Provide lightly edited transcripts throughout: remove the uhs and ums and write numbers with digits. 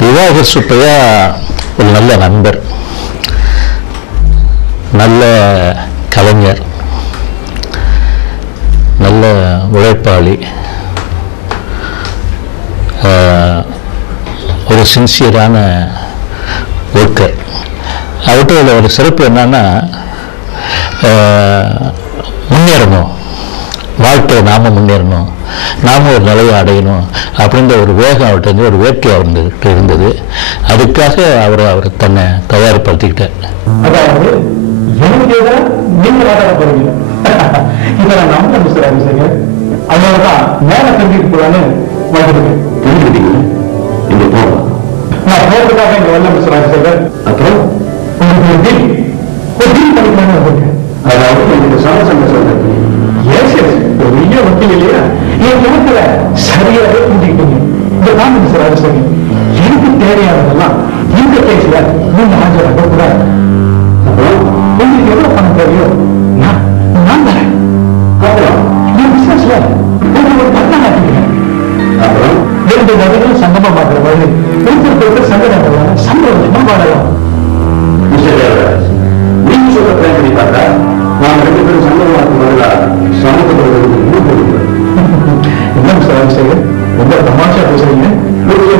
திவாகர் சுப்பையா ஒரு நல்ல நண்பர், நல்ல கலைஞர், நல்ல உழைப்பாளி, ஒரு சின்சியரான ஒர்க்கர். அவர்கிட்ட ஒரு சிறப்பு என்னன்னா, முன்னேறணும், வாழ்க்கையில் நாம் முன்னேறணும், நாம் ஒரு நிலையை அடையணும் அப்படின்ற ஒரு வேகம் அவர்கிட்ட இருந்து, ஒரு வேட்கை அவர்கிட்ட இருந்தது. அதுக்காக அவர் தன்னை தயார்படுத்திக்கிட்டார். அதாவது நீங்க வாதாட போறீங்க, இதை நான் நம்ப மிஸ்டர் ராஜசேகர். அதனாலதான் நேரம் தெரிஞ்சுட்டு போலான்னு வந்துருக்கேன். தெரிஞ்சுக்கிட்டீங்க? இங்க போகலாம். நான் போறதுக்காக இங்க வரல மிஸ்டர் ராஜசேகர். அப்புறம் உங்களுக்கு ஒரு டீல் பண்ணிக்கலான்னு வந்திருக்கேன். அதாவது உங்களுக்கு சமசங்க சொல்றேன். ஒரு பெரிய வக்கீல் இல்லையா, என் இடத்துல சரியாவே புரிஞ்சுக்கிட்டீங்க. இந்த தான் மிஸ்டர் ராஜசேகர், எனக்கு தேவையானதெல்லாம் இந்த கேஸ்ல நீங்க ஆஜராக கூடாது. அப்புறம் உங்களுக்கு எவ்வளவு பணம் தேவையோ நான் தரேன். அப்புறம் என் பிசினஸ்ல உங்களுக்கு ஒரு பணம் ஆக்கிக்கிறேன். அப்புறம் 2 நபர்களும் சங்கமா பார்க்கிற மாதிரி ஒருத்தருக்கு சங்கடம் சம்பளம் பாடலாம். நீங்க சொல்ற பிளான் பண்ணி பார்த்தா நாம் 2 பேரும் சங்கமாக்கு பதிலாக சமூகத்தில் என்ன மிஸ்டர் ராஜசேகர், ரொம்ப தமாஷா பேசுறீங்க. நீங்க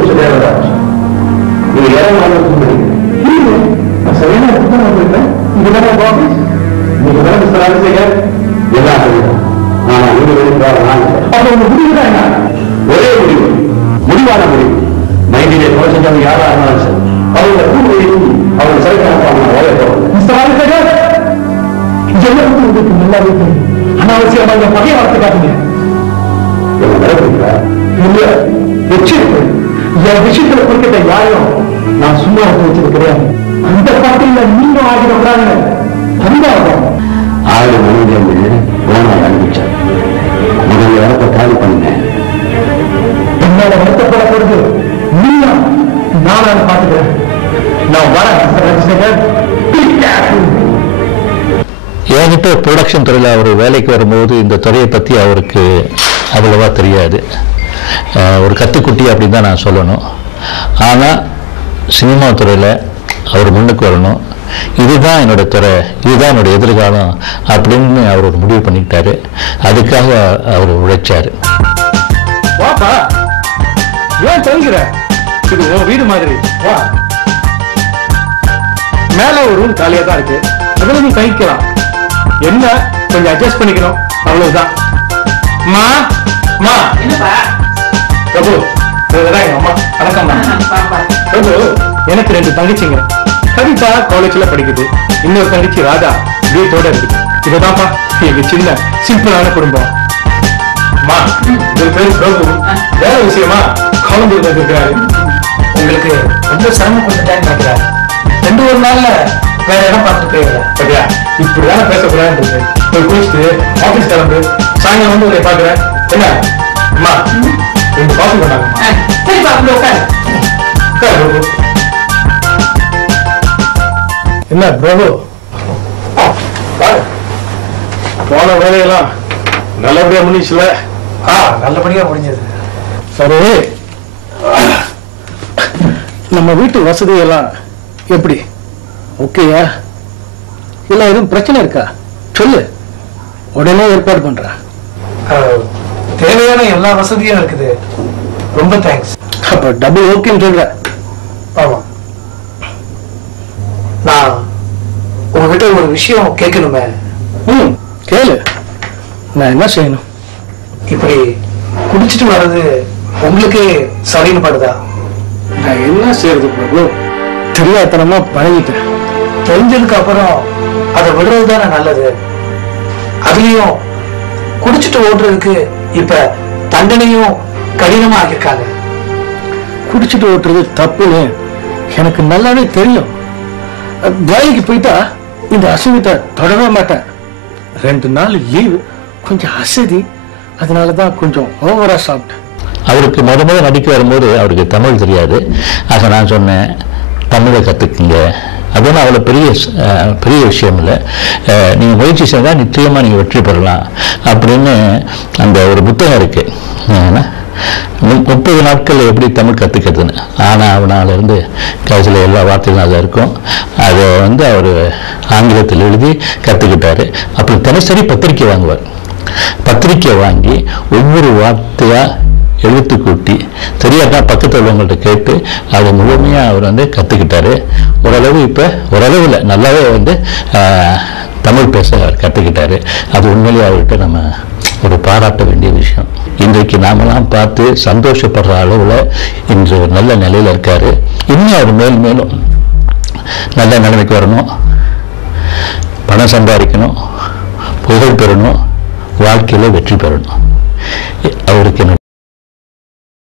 சரியான இடத்துக்கு தான் வந்திருக்கேன். இதுதான் ஆபீஸ். நீங்க தான் மிஸ்டர் ராஜசேகர் எல்லாம் சொல்லுங்க. ஆனா நீங்க அப்ப உங்க முடிவு தான் என்ன? ஒரே முடிவு, முடிவான முடிவு. 98% யாரா இருந்தாலும் சரி, அவங்க அவங்க சரியான மிஸ்டர் ராஜசேகர், எல்லாருக்கும் உங்களுக்கு நல்லாவே தெரியும். அனாவசியமா இந்த பகையை வளர்த்து காட்டுங்க. இல்ல வச்சிருக்கு என் விஷயத்துல குறிக்கிட்ட யாரும் நான் சும்மா வச்சது கிடையாது. அந்த பாட்டில நீங்களும் ஆகிடக்கூடாது. பரிதாபம் 6 மணிலேருந்து ஓனாய் ஆரம்பிச்சார். முதல்ல இடத்தை காலி பண்ணேன். என்னால வருத்தப்படப்படுது நீயும் நானும் பார்த்துக்கிறேன். நான் வரேன். என்கிட்ட ப்ரொடக்ஷன் துறையில் அவர் வேலைக்கு வரும்போது இந்த துறையை பற்றி அவருக்கு அவ்வளவா தெரியாது. ஒரு கத்துக்குட்டி அப்படின்னு தான் நான் சொல்லணும். ஆனால் சினிமா துறையில் அவர் முன்னுக்கு வரணும், இதுதான் என்னோட துறை, இதுதான் என்னோட எதிர்காலம் அப்படின்னு அவர் ஒரு முடிவு பண்ணிக்கிட்டாரு. அதுக்காக அவர் உழைச்சார். வாப்பா, ஏன் தங்குற? இது உன் வீடு மாதிரி. வா, மேல ஒரு ரூம் காலியா தான் இருக்கு, அதுல நீ தங்கிக்கலாம். என்ன கொஞ்சம் அட்ஜஸ்ட் பண்ணிக்கணும், அவ்வளவுதான். அம்மா அம்மா, பிரபு இதுதான் எங்க அம்மா. வணக்கம் பிரபு. எனக்கு 2 தங்கச்சிங்க. கவிதா காலேஜ்ல படிக்குது, இன்னொரு தங்கச்சி ராதா வீட்டோட இருக்குது. இதுதான்ப்பா எங்க சின்ன சிம்பிளான குடும்பம். அம்மா, இது பேர் பிரபு. வேற விஷயமா காலம்பூர் இருக்கிறாரு. உங்களுக்கு ரொம்ப சிரமம் கொடுத்துட்டான்னு நினைக்கிறாரு. 2 நாள்ல வேற இடம் பார்த்துட்டு போயிருக்கா. இப்படிதானே பேசக்கூடாது. போய் குளிச்சுட்டு ஆபீஸ் கிளம்பு, சாயங்காலம் வந்து உங்களை பாக்குறேன். என்ன அம்மா, 2 காஃபி பண்ணாங்க. என்ன பிரபு, போன வேலையெல்லாம் நல்லபடியா முடிச்சுல? நல்லபடியா முடிஞ்சது. சரி, நம்ம வீட்டு வசதி எல்லாம் எப்படி? ஓகேயா? இல்ல எதுவும் பிரச்சனை இருக்கா? சொல்லு, உடனே ஏற்பாடு பண்றேன். தேவையான எல்லா வசதியும் இருக்குது. ரொம்ப தேங்க்ஸ். அப்ப டபுள் ஓகேன்னு சொல்ற? ஆமா. நான் உங்ககிட்ட ஒரு விஷயம் கேட்கணுமே. கேளு. நான் என்ன செய்யணும்? இப்படி குடிச்சிட்டு வர்றது உங்களுக்கு சரின்னு படுதா? நான் என்ன செய்யறது பிரபு? தெரியாதனமா பழகிட்டேன். தெரிஞ்சதுக்கு அப்புறம் அதை விடுறது தானே நல்லது. அதுலயும் குடிச்சிட்டு ஓட்டுறதுக்கு இப்ப தண்டனையும் கடினமா ஆகியிருக்காங்க. குடிச்சிட்டு ஓட்டுறது தப்புன்னு எனக்கு நல்லாவே தெரியும். வேலைக்கு போயிட்டா இந்த அசைவத்தை தொடர மாட்டேன். 2 நாள் லீவு, கொஞ்சம் அசதி, அதனாலதான் கொஞ்சம் ஓவரா சாப்பிட்டேன். அவருக்கு முதல்ல நடிக்க வரும்போது அவருக்கு தமிழ் தெரியாது. ஆக நான் சொன்னேன், தமிழை கற்றுக்குங்க, அதுவும் அவ்வளோ பெரிய விஷயம் இல்லை, நீங்கள் முயற்சி செஞ்சால் நிச்சயமாக நீங்கள் வெற்றி பெறலாம் அப்படின்னு அந்த ஒரு புத்தகம் இருக்குது. 30 நாட்கள் எப்படி தமிழ் கற்றுக்கிறதுன்னு. ஆனால் அவனாலிருந்து கடைசியில் எல்லா வார்த்தைகளும் அதில் இருக்கும். அதை அவர் ஆங்கிலத்தில் எழுதி கற்றுக்கிட்டாரு. அப்புறம் தினசரி பத்திரிக்கை வாங்குவார். பத்திரிக்கை வாங்கி ஒவ்வொரு வார்த்தையாக எழுத்து கூட்டி தெரியாட்டா பக்கத்தில் உள்ளவங்கள்ட்ட கேட்டு அதை முழுமையாக அவர் கற்றுக்கிட்டாரு. ஓரளவு இப்போ ஓரளவில் நல்லாவே தமிழ் பேச கற்றுக்கிட்டாரு. அது உண்மையிலேயே அவர்கிட்ட நம்ம ஒரு பாராட்ட வேண்டிய விஷயம். இன்றைக்கு நாமெல்லாம் பார்த்து சந்தோஷப்படுற அளவில் இன்று நல்ல நிலையில் இருக்காரு. இன்னும் அவர் மேலும் மேலும் நல்ல நிலைமைக்கு வரணும், பணம் சம்பாதிக்கணும், புகழ் பெறணும், வாழ்க்கையில் வெற்றி பெறணும். அவருக்கு